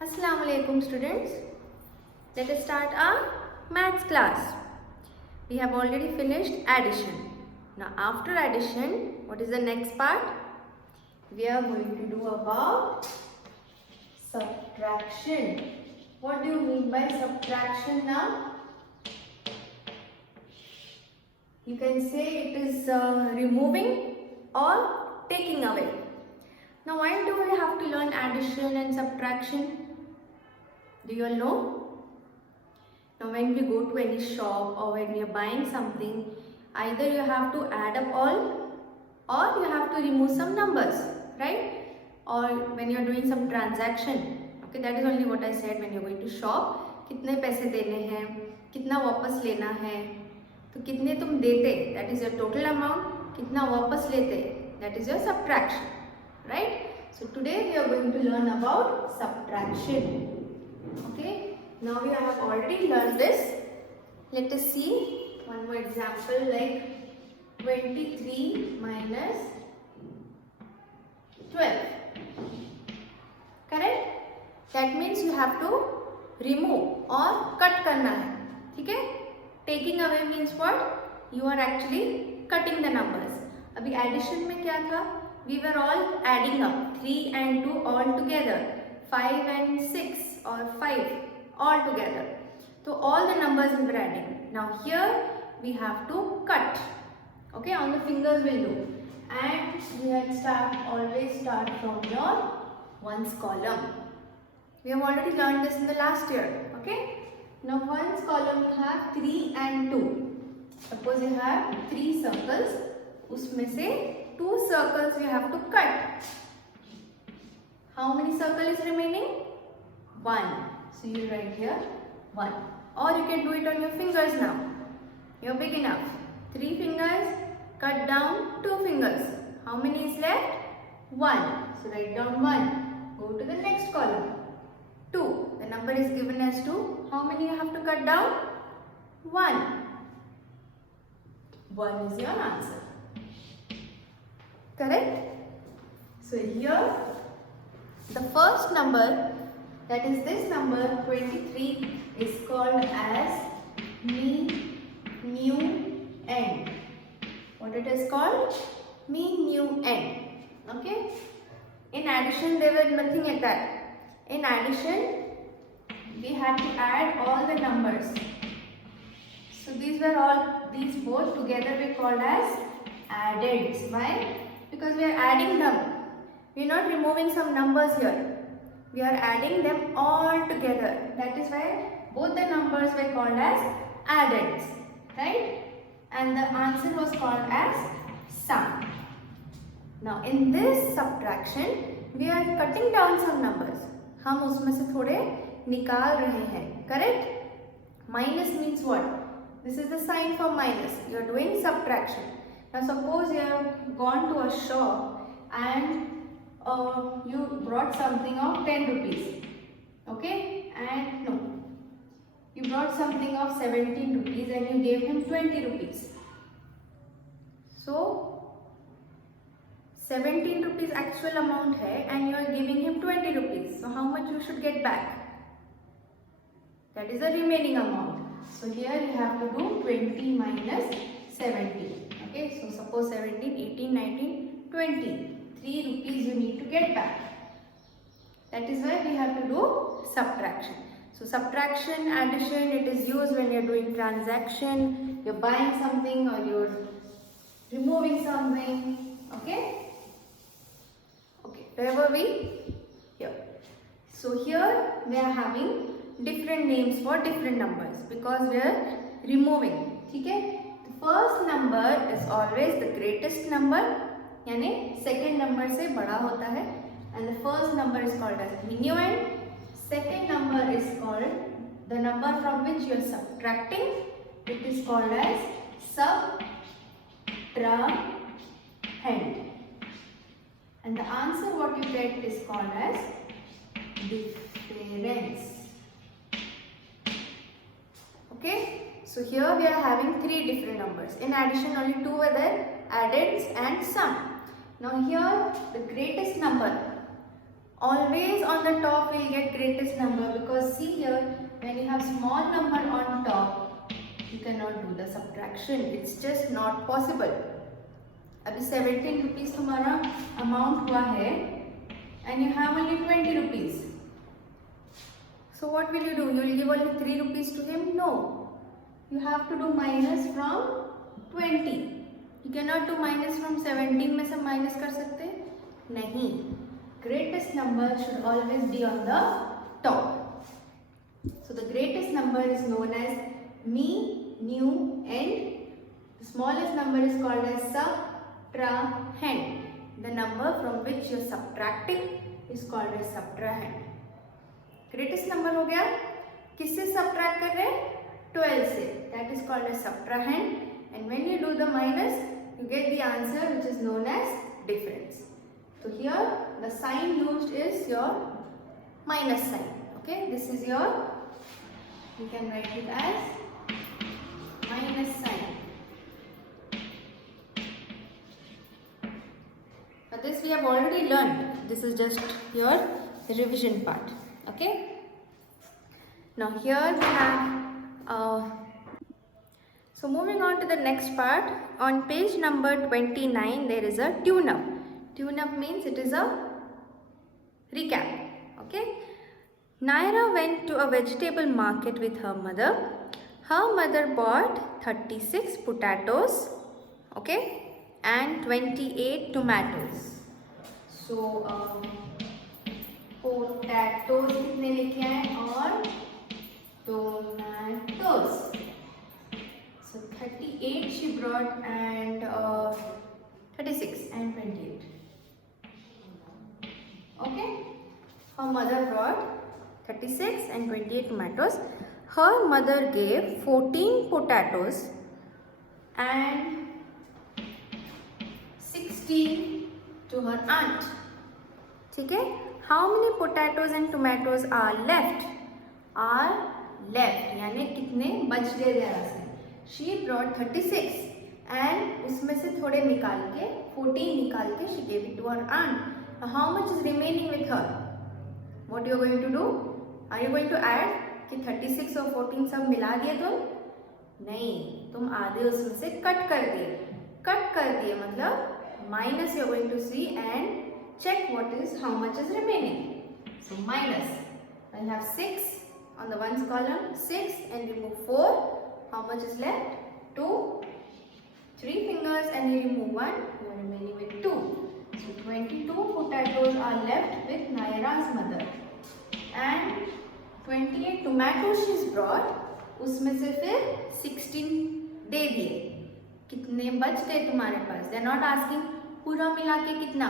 Assalamu alaikum students. Let us start our maths class. We have already finished addition. Now after addition, what is the next part? We are going to do about subtraction. What do you mean by subtraction now? You can say it is removing or taking away. Now why do we have to learn addition and subtraction? Do you all know? Now when we go to any shop or when we are buying something, either you have to add up all or you have to remove some numbers, right? Or when you are doing some transaction, okay, that is only what I said. When you are going to shop, कितने पैसे देने हैं, कितना वापस लेना है, तो कितने तुम देते, that is your total amount, कितना वापस लेते, that is your subtraction, right? So today we are going to learn about subtraction. Okay, now we have already learned this. Let us see one more example, like 23 minus 12. Correct? That means you have to remove or cut करना है. ठीक है? Taking away means what? You are actually cutting the numbers. अभी addition में क्या था? We were all adding up 3 and 2 all together, 5 and 6 or 5 all together. So all the numbers we were adding. Now here we have to cut. Okay, on the fingers will do. And we had always start from your ones column. We have already learned this in the last year. Okay. Now ones column you have 3 and 2. Suppose you have 3 circles. उसमें से 2 circles you have to cut. How many circles is remaining? 1. So you write here 1. Or you can do it on your fingers now. You're big enough. 3 fingers, cut down 2 fingers. How many is left? 1. So write down 1. Go to the next column. 2. The number is given as 2. How many you have to cut down? 1. 1 is your answer. Correct? So here the first number, that is this number 23, is called as mean new end. What it is called? Mean new end. Okay? In addition there was nothing like that. In addition we had to add all the numbers. So these both together we called as addeds. Why? Because we are adding them. We are not removing some numbers here. We are adding them all together. That is why both the numbers were called as addeds, right? And the answer was called as sum. Now in this subtraction, we are cutting down some numbers. हम उसमें से थोड़े निकाल रहे हैं. Correct? Minus means what? This is the sign for minus. You are doing subtraction. Now suppose you have gone to a shop and you brought something of 10 rupees. Okay? And no. You brought something of 17 rupees and you gave him 20 rupees. So 17 rupees actual amount hai and you are giving him 20 rupees. So how much you should get back? That is the remaining amount. So here you have to do 20 minus 17. Okay, so suppose 17, 18, 19, 20. 3 rupees you need to get back. That is why we have to do subtraction. So subtraction, addition, it is used when you are doing transaction, you are buying something or you are removing something. Okay? Okay, where were we? Here. So here we are having different names for different numbers because we are removing. Okay? The first number is always the greatest number. यानी second number से बड़ा होता है. And the first number is called as minuend. Second number is called the number from which you are subtracting. It is called as subtrahend. And the answer what you get is called as difference. Okay? So here we are having 3 different numbers. In addition only 2 were there, addeds and sum. Now here the greatest number Always on the top we'll get greatest number, because see here, when you have small number on top, you cannot do the subtraction. It's just not possible. अभी 17 rupees तुम्हारा amount हुआ है and you have only 20 rupees. So what will you do? You will give only 3 rupees to him? No. You have to do minus from 20. You cannot do minus from 17 में से minus कर सकते? नहीं. Greatest number should always be on the top. So the greatest number is known as mean, new, and the smallest number is called as subtrahend. The number from which you are subtracting is called as subtrahend. Greatest number हो गया. किससे subtract कर रहे हैं? 12 से. That is called as subtrahend. And when you do the minus, you get the answer which is known as difference. So here the sign used is your minus sign. Okay, this is your, you can write it as minus sign. But this we have already learned. This is just your revision part. Okay. Now here we have so moving on to the next part. On page number 29 there is a tune-up. Tune-up means it is a recap. Okay. Naira went to a vegetable market with her mother. Her mother bought 36 potatoes, okay, and 28 tomatoes. So potatoes कितने लेके आए और tomatoes. So 38 she brought and 36 and 28. Okay, her mother brought 36 and 28 tomatoes. Her mother gave 14 potatoes and 16 to her aunt. ठीक है? How many potatoes and tomatoes are left? Are left यानी कितने बच गए जरा से. She brought 36 and उसमें से थोड़े निकाल के 14 निकाल के she gave it to her aunt. Now how much is remaining with her? What you are going to do? Are you going to add कि 36 और 14 सब मिला दिए तुम? नहीं, तुम आधे उसमें से कट कर दिए. कट कर दिए मतलब minus you are going to see and check what is how much is remaining. So minus. I have 6 on the ones column, 6 and remove 4. How much is left? 2. 3 fingers and you remove 1. You are remaining with 2. So 22 potatoes are left with Naira's mother. And 28 tomatoes she's brought. उसमें से फिर 16 दे दिए. कितने बच गए तुम्हारे पास? They are not asking पूरा मिला के कितना.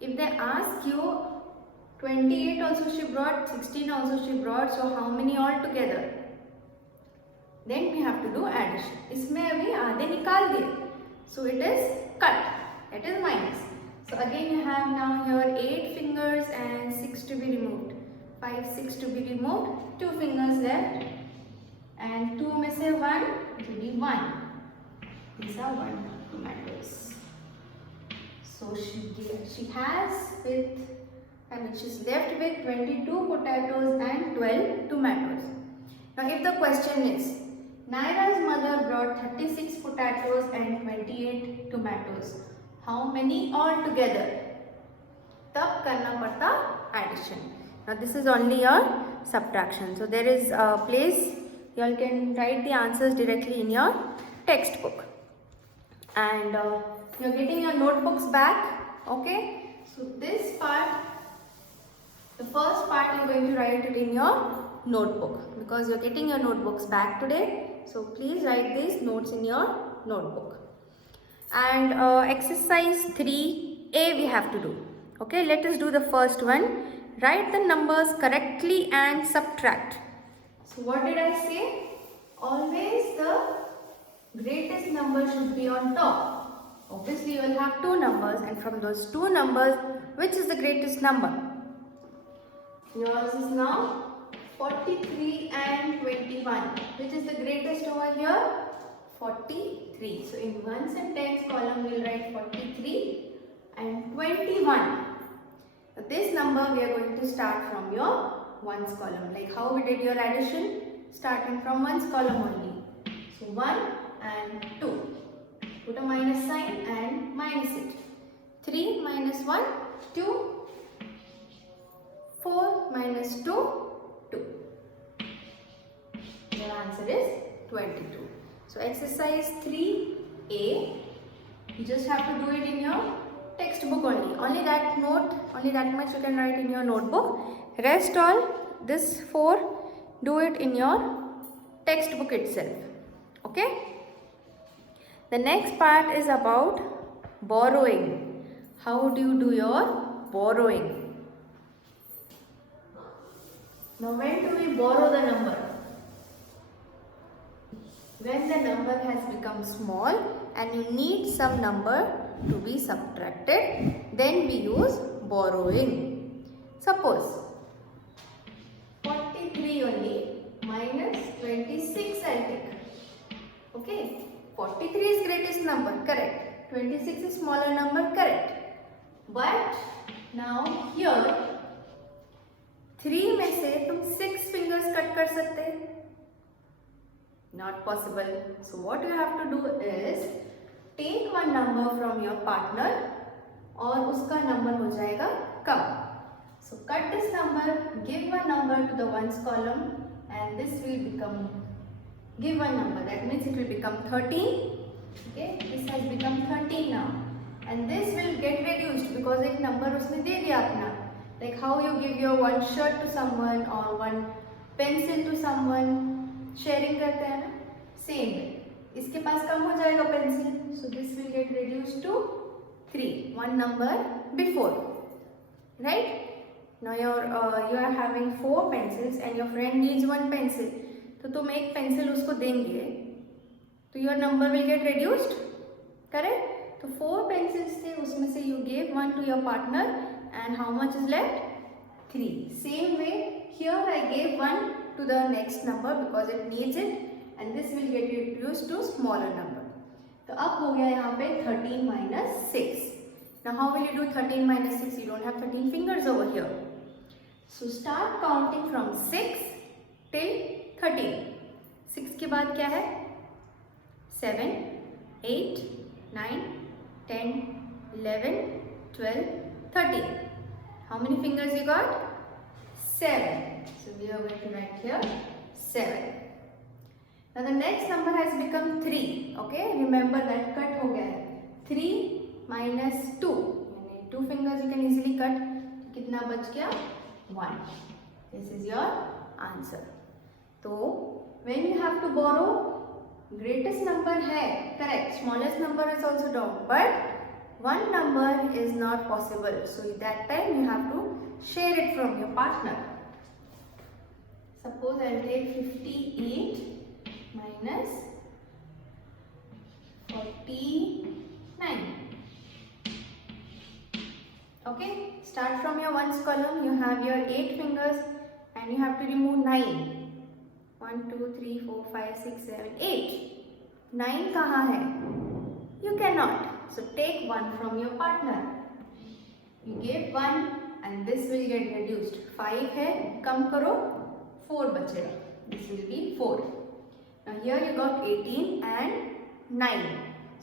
If they ask you 28 also she brought, 16 also she brought, so how many all together? Then we have to do addition. इसमें अभी आधे निकाल दिए. So it is cut. It is minus. So again you have now here 8 fingers and 6 to be removed. 5, 6 to be removed. 2 fingers left. And 2 में से 1 it will be 1. These are 1 tomatoes. So she has with, she's left with 22 potatoes and 12 tomatoes. Now if the question is, Naira's mother brought 36 potatoes and 28 tomatoes. How many all together? तब करना पड़ता addition. Now this is only your subtraction. So there is a place you all can write the answers directly in your textbook. And you are getting your notebooks back. Okay. So this part, the first part you are going to write it in your notebook because you are getting your notebooks back today. So please write these notes in your notebook. And exercise 3A we have to do. Okay, let us do the first one. Write the numbers correctly and subtract. So what did I say? Always the greatest number should be on top. Obviously you will have two numbers, and from those two numbers, which is the greatest number? Yours is now 43 and 21. Which is the greatest over here? 43. So in ones and tens column we will write 43 and 21. So this number we are going to start from your ones column. Like how we did your addition, starting from ones column only. So 1 and 2. Put a minus sign and minus it. 3 minus 1, 2. 4 minus 2, 2. Your answer is 22. So exercise 3A, you just have to do it in your textbook only. Only that much you can write in your notebook. Rest all, this 4, do it in your textbook itself. Okay? The next part is about borrowing. How do you do your borrowing? Now when do we borrow the number? When the number has become small and you need some number to be subtracted, then we use borrowing. Suppose 43 only minus 26 I'll take. Okay, 43 is greatest number, correct. 26 is smaller number, correct. But now here 3 में से तुम 6 fingers cut कर सकते हैं? Not possible. So what you have to do is take one number from your partner और उसका number हो जाएगा कम. So cut this number, give one number to the ones column and this will become, give one number, that means it will become 13. Okay, this has become 13 now and this will get reduced because एक number उसने दे दिया अपना. Like how you give your one shirt to someone or one pencil to someone, sharing करते हैं ना, same way. इसके पास कम हो जाएगा pencil, so this will get reduced to 3, one number before, right? Now you are having 4 pencils and your friend needs one pencil, तो तुम एक pencil उसको देंगे, तो your number will get reduced, correct? तो 4 pencils थे, उसमें से you gave one to your partner. And how much is left? 3. Same way, here I gave 1 to the next number because it needs it and this will get reduced to smaller number. So अब हो गया यहाँ पे 13 minus 6. Now how will you do 13 minus 6? You don't have 13 fingers over here. So start counting from 6 till 13. 6 के बाद क्या है? 7, 8, 9, 10, 11, 12, 13. How many fingers you got? 7. So we are going to write here 7. Now the next number has become 3. Okay, remember that cut हो गया है. 3 minus 2. 2 fingers you can easily cut. कितना बच गया? 1. This is your answer. So when you have to borrow, greatest number है, correct. Smallest number is also down, but one number is not possible, so at that time you have to share it from your partner. Suppose I will take 58 minus 49. Okay, start from your ones column. You have your 8 fingers and you have to remove 9. 1, 2, 3, 4, 5, 6, 7, 8. 9 कहाँ है? You cannot. So take 1 from your partner. You gave 1 and this will get reduced. 5 है, कम करो, 4 बचेगा. This will be 4. Now here you got 18 and 9.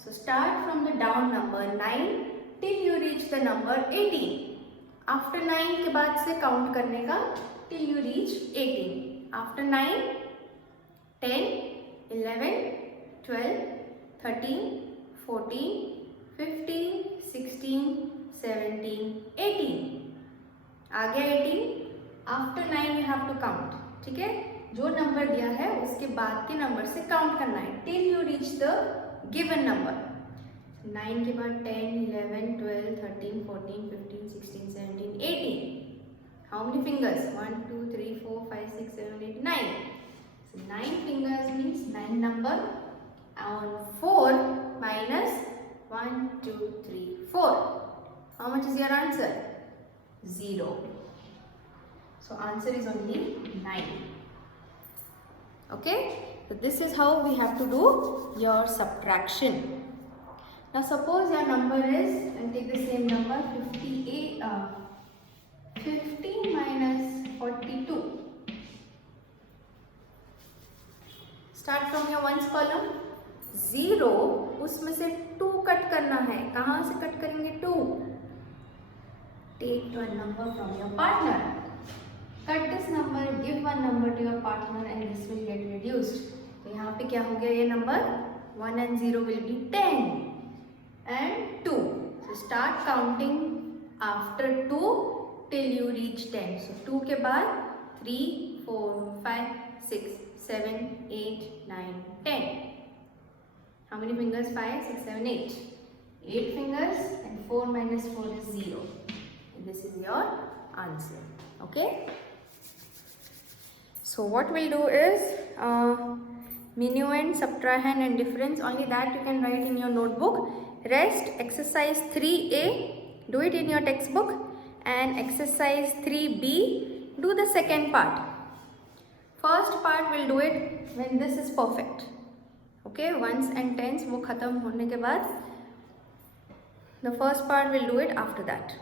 So start from the down number 9 till you reach the number 18. After 9 के बाद से count करने का till you reach 18. After 9, 10, 11, 12, 13, 14, 15, 16, 17, 18. आ गया 18. After 9 you have to count. ठीक है? जो नंबर दिया है उसके बाद के नंबर से काउंट करना है till you reach the given number. 9 के बाद 10, 11, 12, 13, 14, 15, 16, 17, 18. How many fingers? 1, 2, 3, 4, 5, 6, 7, 8, 9. So 9 fingers means 9 number. On 4 minus 1, 2, 3, 4. How much is your answer? 0. So answer is only 9. Okay? So this is how we have to do your subtraction. Now suppose your number is, and take the same number, 58, 15 minus 42. Start from your ones column. 0 उसमें से 2 cut करना है. कहाँ से cut करेंगे 2? Take one number from your partner. Cut this number, give one number to your partner and this will get reduced. तो यहाँ पे क्या हो गया ये number 1 and 0 will be 10 and 2. So start counting after 2 till you reach 10. So 2 के बाद 3, 4, 5, 6, 7, 8, 9, 10. How many fingers? 5, 6, 7, 8. 8 fingers and 4 minus 4 is 0. And this is your answer. Okay? So what we'll do is minuend, subtrahend and difference. Only that you can write in your notebook. Rest, exercise 3A, do it in your textbook. And exercise 3B, do the second part. First part we'll do it when this is perfect. Okay, ones and tens वो खत्म होने के बाद the first part we'll do it after that.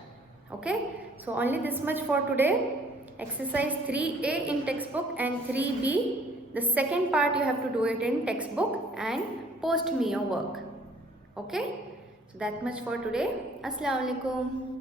Okay, so only this much for today. Exercise 3A in textbook and 3B, the second part you have to do it in textbook and post me your work. Okay, so that much for today. Assalamu alaikum.